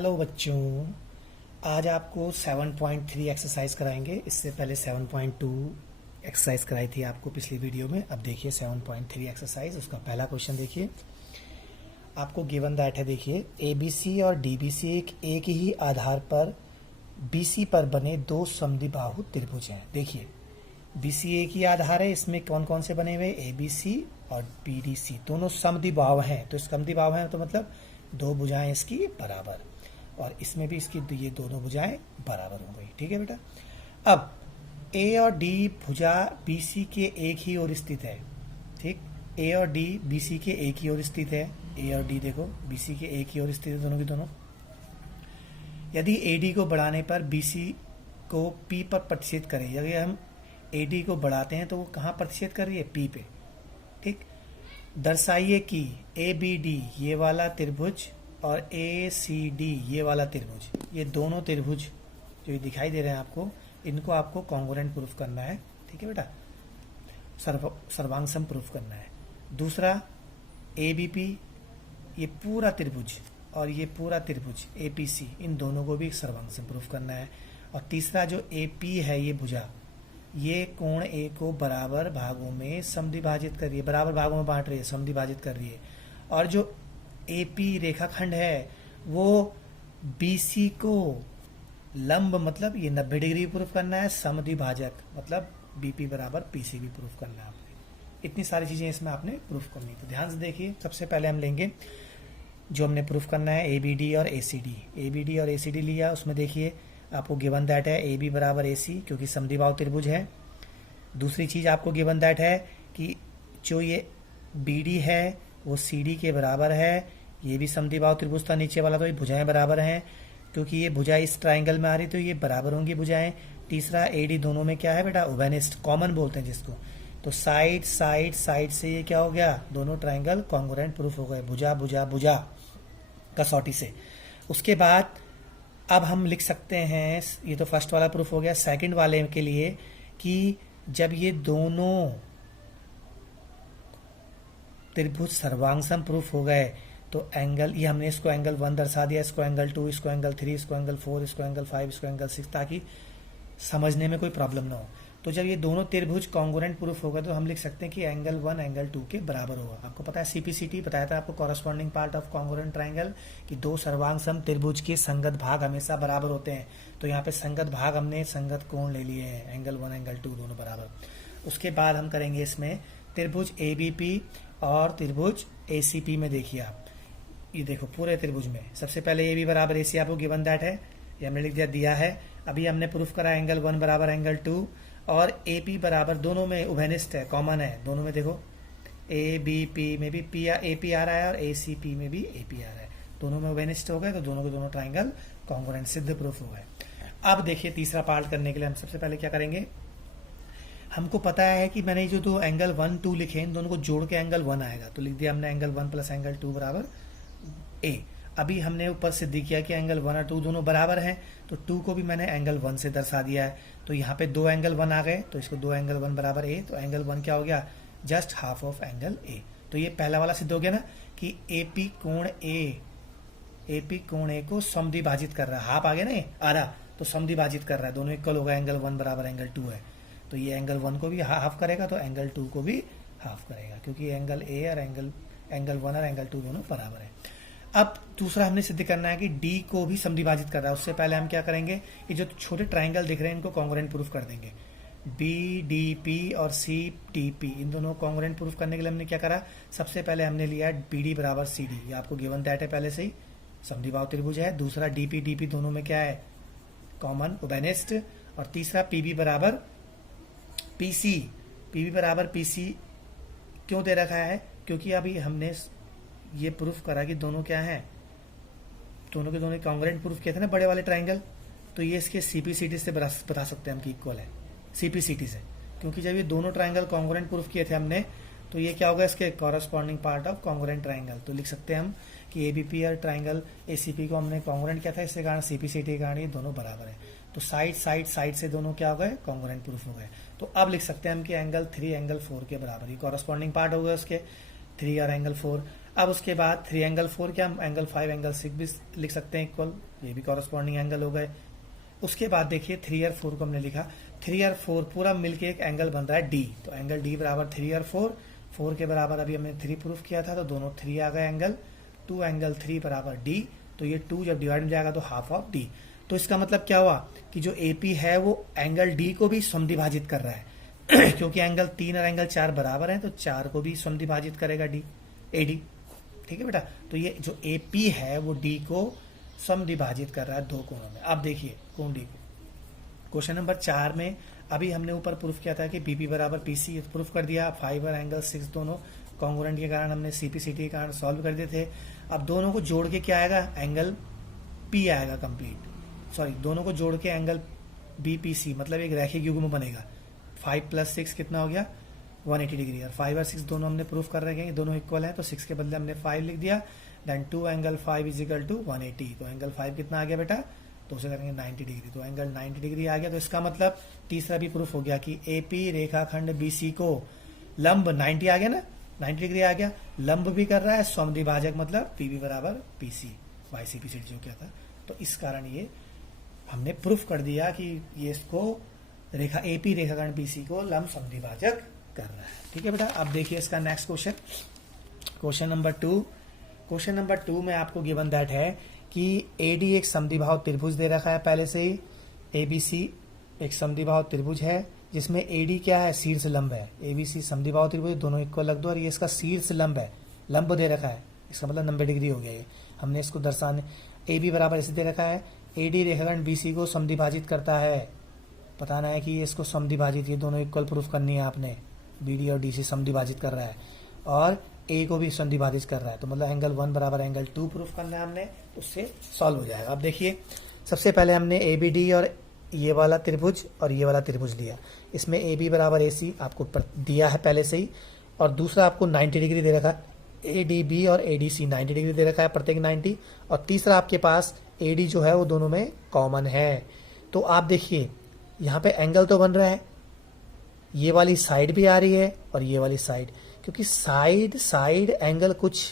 Hello बच्चों, आज आपको 7.3 एक्सरसाइज कराएंगे। इससे पहले 7.2 एक्सरसाइज कराई थी आपको पिछली वीडियो में। अब देखिए 7.3 एक्सरसाइज। उसका पहला क्वेश्चन देखिए, आपको गिवन दैट है। देखिए एबीसी और डीबीसी एक ही आधार पर बीसी पर बने दो समद्विबाहु त्रिभुज हैं। देखिए बीसी एक ही आधार है, इसमें कौन कौन से बने हुए, एबीसी और बीडीसी दोनों समद्विबाहु हैं। तो समद्विबाहु हैं तो मतलब दो भुजाएं इसकी बराबर, और इसमें भी इसकी ये दोनों भुजाएं बराबर हो गई। ठीक है बेटा। अब ए और डी भुजा बीसी के एक ही ओर स्थित है। ठीक, ए और डी बीसी के एक ही ओर स्थित है। ए और डी देखो बीसी के एक ही ओर स्थित है, दोनों की दोनों। यदि एडी को बढ़ाने पर बीसी को पी पर प्रतिच्छेद करे, यदि हम एडी को बढ़ाते हैं तो वो कहाँ प्रतिच्छेद कर रही है, पी पे। ठीक, दर्शाइए कि ए बी डी ये वाला त्रिभुज और ए सी डी ये वाला त्रिभुज, ये दोनों त्रिभुज जो दिखाई दे रहे हैं आपको, इनको आपको कॉन्ग्रुएंट प्रूफ करना है। ठीक है बेटा, सर्वांग सम प्रूफ करना है। दूसरा ए बी पी ये पूरा त्रिभुज और ये पूरा त्रिभुज ए पी सी, इन दोनों को भी सर्वांग सम प्रूफ करना है। और तीसरा जो ए पी है ये भुजा, ये कोण ए को बराबर भागों में समद्विभाजित कर रही है, बराबर भागों में बांट रही है, समद्विभाजित कर रही है। और जो एपी रेखाखंड है वो बीसी को लंब, मतलब ये 90 डिग्री प्रूफ करना है। समद्विभाजक मतलब बीपी बराबर पीसी भी प्रूफ करना है आपने। इतनी सारी चीजें इसमें आपने प्रूफ करनी। तो ध्यान से देखिए, सबसे पहले हम लेंगे जो हमने प्रूफ करना है एबीडी और एसीडी। एबीडी और एसीडी लिया, उसमें देखिए आपको गिवन दैट है ए बी बराबर ए सी, क्योंकि समद्विबाहु त्रिभुज है। दूसरी चीज आपको गिवन दैट है कि जो ये बी डी है वो सी डी के बराबर है। ये भी समद्विबाहु त्रिभुज था नीचे वाला, तो ये भुजाएं बराबर हैं। क्योंकि ये भुजा इस ट्राइंगल में आ रही तो ये बराबर होंगी भुजाएं। तीसरा ए डी दोनों में क्या है बेटा, उभयनिष्ठ, कॉमन बोलते हैं जिसको। तो साइड साइड साइड से ये क्या हो गया, दोनों ट्राइंगल कॉन्ग्रुएंट प्रूफ हो गए, भुजा भुजा भुजा कसौटी से। उसके बाद अब हम लिख सकते हैं, ये तो फर्स्ट वाला प्रूफ हो गया। सेकंड वाले के लिए कि जब ये दोनों त्रिभुज सर्वांगसम प्रूफ हो गए तो एंगल, ये हमने इसको एंगल 1 दर्शा दिया, इसको एंगल 2, इसको एंगल 3, इसको एंगल 4, इसको एंगल 5, इसको एंगल 6, ताकि समझने में कोई प्रॉब्लम ना हो। तो जब ये दोनों त्रिभुज कॉन्ग्रुएंट प्रूफ होगा तो हम लिख सकते हैं कि एंगल 1 एंगल 2 के बराबर होगा। आपको पता है सीपीसीटी बताया था आपको, corresponding part of congruent triangle, कि दो सर्वांगसम त्रिभुज के संगत भाग हमेशा बराबर होते हैं। तो यहाँ पे संगत भाग हमने संगत कोण ले लिए हैं, एंगल 1 एंगल 2 दोनों बराबर। उसके बाद हम करेंगे इसमें त्रिभुज एबीपी और त्रिभुज एसीपी में। देखिए आप ये देखो पूरे त्रिभुज में सबसे पहले ए बी बराबर ए सी आपको गिवन दैट है, ये हमने लिख दिया है। अभी हमने प्रूफ करा एंगल 1 बराबर एंगल 2, और ए पी बराबर, दोनों में उभयनिष्ठ है, कॉमन है दोनों में। देखो ए बी पी में भी पी ए पी आ रहा है और ए सी पी में भी ए पी आ रहा है, दोनों में उभयनिष्ठ हो गए, तो दोनों के दोनों ट्राइंगल कॉन्ग्रुएंट सिद्ध प्रूफ हो गए। अब देखिए तीसरा पार्ट करने के लिए हम सबसे पहले क्या करेंगे, हमको पता है कि मैंने जो दो एंगल 1 2 लिखे इन दोनों को जोड़ के एंगल 1 आएगा, तो लिख दिया हमने एंगल 1 प्लस एंगल 2 बराबर ए। अभी हमने ऊपर सिद्ध किया कि एंगल 1 और 2 दोनों बराबर हैं, तो 2 को भी मैंने एंगल 1 से दर्शा दिया है। तो यहाँ पे दो एंगल 1 आ गए, तो इसको दो एंगल 1 बराबर ए, तो एंगल 1 क्या हो गया, just half of angle A. तो ये पहला वाला सिद्ध हो गया ना कि एपी कोण ए को समद्विभाजित कर रहा है। हाफ आ गया ना, ये आधा, तो समद्विभाजित कर रहा है, दोनों इक्वल होगा, एंगल 1 बराबर एंगल 2 है। तो ये एंगल 1 को भी हाफ करेगा, तो एंगल 2 को भी हाफ करेगा, क्योंकि एंगल ए और एंगल 1 और एंगल 2 दोनों बराबर है। अब दूसरा हमने सिद्ध करना है कि डी को भी समद्विभाजित कर रहा है। उससे पहले हम क्या करेंगे, ये जो छोटे ट्राइंगल दिख रहे हैं इनको कॉन्ग्रुएंट प्रूफ कर देंगे। बी डी पी और सी टी पी, इन दोनों कॉन्ग्रुएंट प्रूफ करने के लिए हमने क्या करा, सबसे पहले हमने लिया बी डी बराबर सी डी, ये आपको गिवन दैट है पहले से ही, समद्विबाहु त्रिभुज है। दूसरा डी पी दोनों में क्या है, कॉमन उभयनिष्ठ। और तीसरा पी बी बराबर पी सी बराबर पी सी क्यों दे रखा है, क्योंकि अभी हमने ये प्रूफ करा कि दोनों क्या हैं, दोनों के दोनों कॉन्ग्रुएंट प्रूफ किए थे ना बड़े वाले ट्राइंगल, तो ये इसके सीपीसीटी से बता सकते हैं हम कि इक्वल है सीपीसीटी से, क्योंकि जब ये दोनों ट्राइंगल कॉन्ग्रुएंट प्रूफ किए थे हमने, तो ये क्या होगा, इसके corresponding part of congruent triangle. तो लिख सकते हैं हम कि एबीपी और ट्राइंगल एसीपी को हमने कॉन्ग्रुएंट किया था, इसके कारण सीपीसीटी के कारण ये दोनों बराबर है। तो साइड साइड साइड से दोनों क्या हो गए, कॉन्ग्रुएंट प्रूफ हो गए। तो अब लिख सकते हैं हम कि एंगल 3 एंगल 4 के बराबर, ये कॉरस्पॉन्डिंग पार्ट हो गए उसके 3 और एंगल 4। अब उसके बाद 3 एंगल 4 क्या, हम एंगल 5 एंगल 6 भी लिख सकते हैं इक्वल, ये भी कॉरस्पॉन्डिंग एंगल हो गए। उसके बाद देखिए 3 और 4 को हमने लिखा, 3 और 4 पूरा मिलके एक एंगल बन रहा है डी, तो एंगल डी बराबर 3 और 4, 4 के बराबर अभी हमने 3 प्रूफ किया था, तो दोनों 3 आ गए एंगल, 2 एंगल 3 बराबर डी, तो ये 2 जब डिवाइड में जाएगा तो हाफ ऑफ डी। तो इसका मतलब क्या हुआ कि जो एपी है वो एंगल डी को भी समद्विभाजित कर रहा है क्योंकि एंगल 3 और एंगल 4 बराबर है, तो 4 को भी समद्विभाजित करेगा डी, एडी। ठीक है बेटा, तो ये जो एपी है वो डी को समद्विभाजित कर रहा है दो कोणों में। अब देखिए कोण डी, क्वेश्चन नंबर 4 में अभी हमने ऊपर प्रूफ किया था कि बीपी बराबर पीसी, प्रूफ कर दिया। 5 और एंगल 6 दोनों कॉन्ग्रुएंट के कारण हमने सीपीसीटी के कारण सॉल्व कर दिए थे। अब दोनों को जोड़ के क्या आएगा, एंगल पी आएगा कंप्लीट, सॉरी दोनों को जोड़ के एंगल बीपीसी, मतलब एक रैखिक युग्म बनेगा। 5 + 6 कितना हो गया, 180 डिग्री। और 5 और 6 दोनों हमने प्रूफ कर रखे हैं, दोनों इक्वल हैं, तो 6 के बदले हमने 5 लिख दिया। देन 2 एंगल 5 = 180, तो एंगल 5 कितना आ गया बेटा, तो उसे करेंगे 90 डिग्री, तो एंगल 90 डिग्री आ गया। तो इसका मतलब तीसरा भी प्रूफ हो गया कि एपी रेखाखंड बीसी को लंब 90 आ गया ना, 90 डिग्री आ गया, लंब भी कर रहा है, समद्विभाजक मतलब पीबी बराबर पीसी बाई सीपीसीटी जो क्या था। तो इस कारण ये हमने प्रूफ कर दिया कि ये इसको रेखा एपी रेखाखंड बीसी को लंब समद्विभाजक कर रहा है। ठीक है बेटा, अब देखिए इसका next question, question number 2। Question number 2 में आपको गिवन दैट है कि एडी एक समद्विबाहु त्रिभुज दे रखा है पहले से ही, एबीसी एक समद्विबाहु त्रिभुज है जिसमें एडी क्या है, शीर्ष लंब है, एबीसी समद्विबाहु त्रिभुज दोनों इक्वल लग दो, और ये इसका शीर्ष लंब है, लंब दे रखा है, इसका मतलब 90 डिग्री हो गया ये। हमने इसको दर्शाने, एबी बराबर ऐसे दे रखा है, एडी रेखाखंड बीसी को समद्विभाजित करता है, बताना है कि ये इसको समद्विभाजित, ये दोनों इक्वल प्रूफ करनी है आपने, बीडी और डी से समद्विभाजित कर रहा है, और ए को भी समद्विभाजित कर रहा है, तो मतलब एंगल 1 बराबर एंगल 2 प्रूफ करना है हमने, उससे सॉल्व हो जाएगा। अब देखिए सबसे पहले हमने ए बी डी और ये वाला त्रिभुज और ये वाला त्रिभुज लिया, इसमें ए बी बराबर ए सी आपको दिया है पहले से ही, और दूसरा आपको 90 डिग्री दे रखा है, ए डी बी और ए डी सी 90 डिग्री दे रखा है प्रत्येक 90, और तीसरा आपके पास ए डी जो है वो दोनों में कॉमन है। तो आप देखिए यहाँ पे एंगल तो बन रहा है, ये वाली साइड भी आ रही है और ये वाली साइड, क्योंकि साइड साइड एंगल कुछ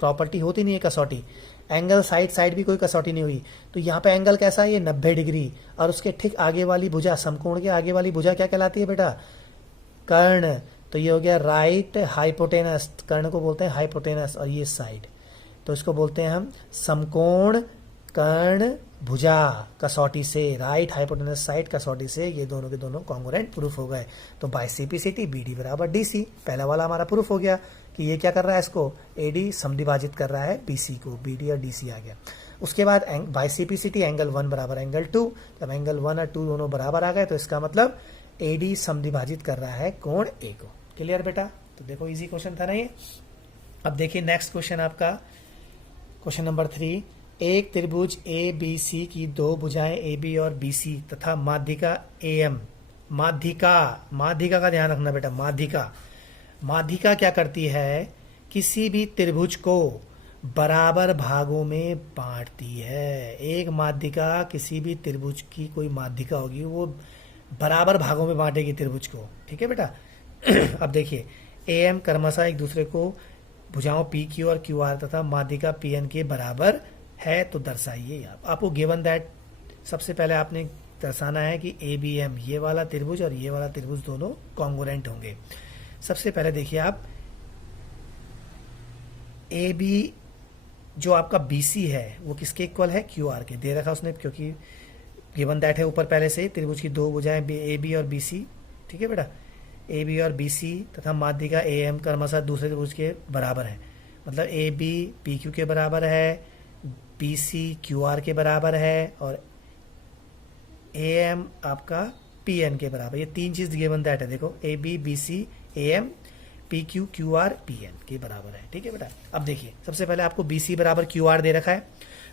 प्रॉपर्टी होती नहीं है कसौटी, एंगल साइड साइड भी कोई कसौटी नहीं हुई, तो यहाँ पे एंगल कैसा है, ये 90 डिग्री, और उसके ठीक आगे वाली भुजा, समकोण के आगे वाली भुजा क्या कहलाती है बेटा, कर्ण, तो ये हो गया राइट हाइपोटेनस, कर्ण को बोलते हैं हाइपोटेनस, और ये साइड, तो इसको बोलते हैं हम समकोण कर्ण भुजा कसौटी से, राइट हाइपोटेनस साइड कसौटी से, ये दोनों के दोनों कॉन्ग्रुएंट प्रूफ हो गए। तो बाय सीपीसीटी बीडी बराबर डीसी, पहला वाला हमारा प्रूफ हो गया कि ये क्या कर रहा है, इसको एडी समद्विभाजित कर रहा है बीसी को, बीडी और डीसी आ गया। उसके बाद बाय सीपीसीटी एंगल 1 बराबर एंगल 2, जब एंगल 1 और 2 दोनों बराबर आ गए तो इसका मतलब एडी समद्विभाजित कर रहा है कोण ए को। क्लियर बेटा, तो देखो इजी क्वेश्चन था ना ये। अब देखिए नेक्स्ट क्वेश्चन आपका, क्वेश्चन नंबर 3, एक त्रिभुज ए बी सी की दो भुजाएं ए बी और बी सी तथा माध्यिका ए एम, माध्यिका का ध्यान रखना बेटा, माध्यिका क्या करती है, किसी भी त्रिभुज को बराबर भागों में बांटती है। एक माध्यिका किसी भी त्रिभुज की कोई माध्यिका होगी वो बराबर भागों में बांटेगी त्रिभुज को। ठीक है बेटा अब देखिए ए एम क्रमशः एक दूसरे को भुजाओं पी क्यू और क्यू आर तथा माध्यिका पी एन के बराबर है, तो दर्शाइए। आपको गिवन दैट सबसे पहले आपने दर्शाना है कि ए बी एम, ये वाला त्रिभुज और ये वाला त्रिभुज दोनों कॉन्ग्रुएंट होंगे। सबसे पहले देखिए आप, ए बी जो आपका बी सी है वो किसके इक्वल है, क्यू आर के, दे रखा उसने, क्योंकि गिवन दैट है ऊपर पहले से त्रिभुज की दो भुजाएं ए बी और बी सी। ठीक है बेटा, ए बी और बी सी तथा माध्यिका ए एम क्रमशः दूसरे त्रिभुज के बराबर है, मतलब ए बी पी क्यू के बराबर है, बी सी क्यू आर के बराबर है, और ए एम आपका पी एन के बराबर। ये तीन चीज गिवन दैट है, देखो A B B C A M P Q Q R P N के बराबर है। ठीक है बेटा, अब देखिए सबसे पहले आपको बी सी बराबर क्यू आर दे रखा है,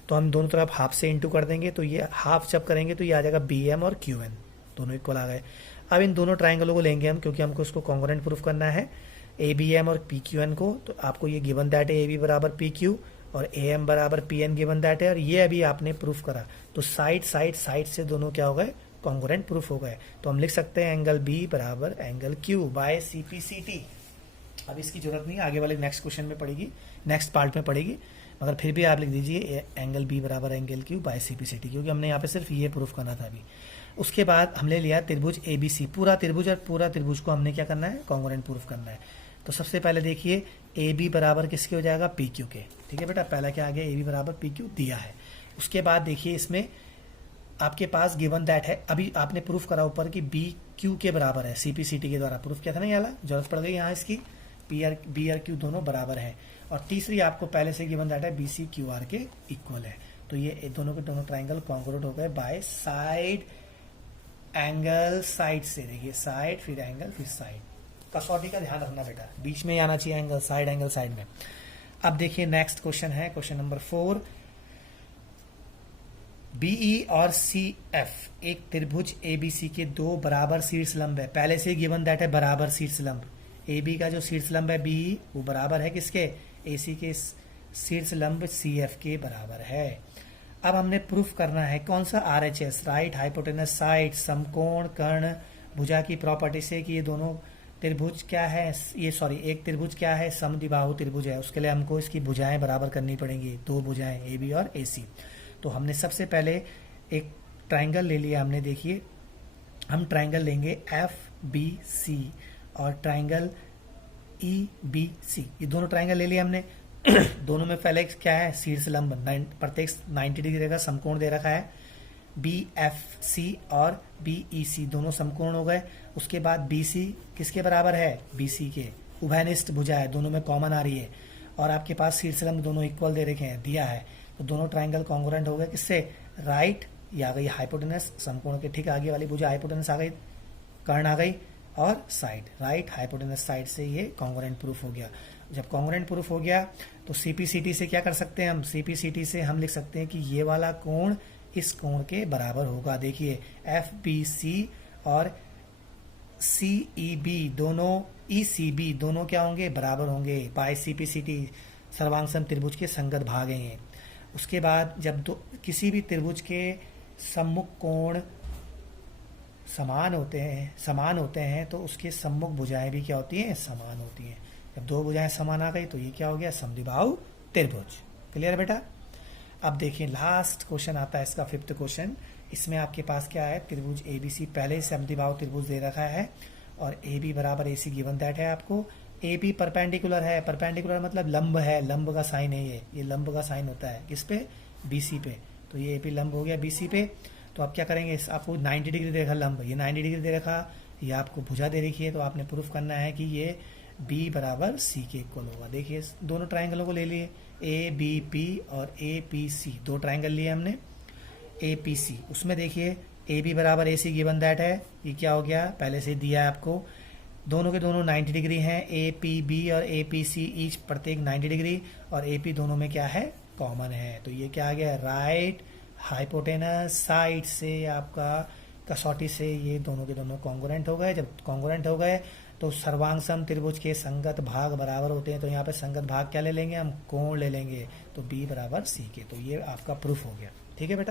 तो हम दोनों तरफ हाफ से इंटू कर देंगे, तो ये हाफ जब करेंगे तो ये आ जाएगा बी एम और क्यू एन, दोनों इक्वल आ गए। अब इन दोनों ट्राइंगलों को लेंगे हम, क्योंकि हमको इसको कॉन्ग्रुएंट प्रूफ करना है ए बी एम और पी क्यू एन को, तो आपको ये गिवन दैट है ए बी बराबर पी क्यू और ए एम बराबर पी एन गिवन दैट है, और ये अभी आपने प्रूफ करा, तो साइड साइड साइड से दोनों क्या हो गए, कॉन्ग्रुएंट प्रूफ हो गए। तो हम लिख सकते हैं एंगल बी बराबर एंगल क्यू बाय सीपीसीटी। अब इसकी जरूरत नहीं है, आगे वाले नेक्स्ट क्वेश्चन में पड़ेगी, नेक्स्ट पार्ट में पड़ेगी, मगर फिर भी आप लिख दीजिए एंगल बी बराबर angle Q by C P C T, क्योंकि हमने यहाँ पे सिर्फ ये प्रूफ करना था अभी। उसके बाद हमने लिया त्रिभुज ए बी सी, पूरा त्रिभुज, और पूरा त्रिभुज को हमने क्या करना है, कॉन्ग्रुएंट प्रूफ करना है। तो सबसे पहले देखिए ए बी बराबर किसके हो जाएगा, पी क्यू के। ठीक है बेटा, पहला क्या आ गया, ए बी बराबर पी क्यू दिया है। उसके बाद देखिए इसमें आपके पास गिवन दैट है, अभी आपने प्रूफ करा ऊपर कि बी क्यू के बराबर है, सीपीसीटी के द्वारा प्रूफ किया था ना, ये वाला जरूरत पड़ गई यहाँ इसकी, बी आर क्यू दोनों बराबर है। और तीसरी आपको पहले से गिवन दैट है बी सी क्यू आर के इक्वल है। तो ये दोनों के दोनों ट्राइंगल कॉन्ग्रुएंट हो गए बाय साइड एंगल, साइड से देखिए साइड फिर एंगल फिर साइड, कसौटी का ध्यान रखना बेटा, बीच में आना चाहिए एंगल साइड में। अब देखिए नेक्स्ट क्वेश्चन है क्वेश्चन नंबर 4, बीई और सी एफ एक त्रिभुज एबीसी के दो बराबर शीर्ष लंब है, पहले से गिवन दैट है बराबर शीर्ष लंब, ए बी का जो शीर्ष लंब है बीई वो बराबर है किसके, एसी के शीर्ष लंब सी एफ के बराबर है। अब हमने प्रूफ करना है कौन सा, आरएचएस, राइट हाइपोटेनस साइड, समकोण कर्ण भुजा की प्रॉपर्टी से कि ये दोनों त्रिभुज क्या है, ये सॉरी एक त्रिभुज क्या है, समद्विबाहु त्रिभुज है। उसके लिए हमको इसकी भुजाएं बराबर करनी पड़ेंगी, दो भुजाएं ए बी और ए सी। तो हमने सबसे पहले एक ट्राइंगल ले लिया हमने, देखिए हम ट्राइंगल लेंगे एफ बी सी और ट्राइंगल ई बी सी, ये दोनों ट्राइंगल ले लिया हमने। दोनों में पहले क्या है, शीर्ष लंब, प्रत्येक 90 डिग्री का समकोण दे रखा है, बी एफ सी और बी ई सी दोनों समकोण हो गए। उसके बाद बी सी किसके बराबर है, बी सी के, उभयनिष्ठ भुजा है, दोनों में कॉमन आ रही है, और आपके पास शीर्ष लंब दोनों इक्वल दे रखे हैं, दिया है। तो दोनों ट्राइंगल कॉन्ग्रुएंट हो गए किससे, राइट, ये आ गई हाइपोटेनस, समकोण के ठीक आगे वाली भुजा हाइपोटेनस आ गई, कर्ण आ गई, और साइड, राइट हाइपोटेनस साइड से ये कॉन्ग्रुएंट प्रूफ हो गया। जब कॉन्ग्रुएंट प्रूफ हो गया तो सीपीसीटी से क्या कर सकते हैं हम, सीपीसीटी से हम लिख सकते हैं कि ये वाला कोण इस कोण के बराबर होगा। देखिए एफ बी सी और सी ई बी दोनों, ई सी बी दोनों क्या होंगे, बराबर होंगे बाय सीपीसीटी, सर्वांग सम त्रिभुज के संगत भाग हैं। उसके बाद जब किसी भी त्रिभुज के सम्मुख कोण समान होते हैं तो उसके सम्मुख भुजाएं भी क्या होती हैं, समान होती हैं। जब दो भुजाएं समान आ गई तो ये क्या हो गया, समद्विबाहु त्रिभुज। क्लियर बेटा। अब देखिए लास्ट क्वेश्चन आता है इसका, 5th क्वेश्चन। इसमें आपके पास क्या है, त्रिभुज एबीसी पहले ही समद्विबाहु त्रिभुज दे रखा है, और ए बी बराबर ए सी गिवन दैट है आपको। ए बी परपेंडिकुलर है, परपेंडिकुलर मतलब लंब है, लंब का साइन है, ये लंब का साइन होता है किस पे, बीसी पे। तो ये ए बी लंब हो गया बीसी पे। तो आप क्या करेंगे, आपको 90 डिग्री दे रखा लंब, ये 90 डिग्री दे रखा, ये आपको भुजा दे रखी है, तो आपने प्रूफ करना है कि ये बी बराबर सी के इक्वल होगा। देखिए दोनों ट्राइंगलों को ले लिए, ए बी पी और ए पी सी, दो ट्राइंगल लिए हमने ए पी सी। उसमें देखिए ए बी बराबर ए सी गिवन दैट है, ये क्या हो गया, पहले से दिया है आपको। दोनों के दोनों 90 डिग्री हैं, ए पी बी और ए पी सी ईच प्रत्येक 90 डिग्री, और ए पी दोनों में क्या है, कॉमन है। तो ये क्या आ गया, राइट हाइपोटेनस साइड से आपका कसौटी से ये दोनों के दोनों कॉन्ग्रुएंट हो गए। जब कॉन्ग्रुएंट हो गए तो सर्वांग सम त्रिभुज के संगत भाग बराबर होते हैं, तो यहाँ पे संगत भाग क्या ले लेंगे हम, कोण ले लेंगे, तो बी बराबर सी के। तो ये आपका प्रूफ हो गया। ठीक है बेटा।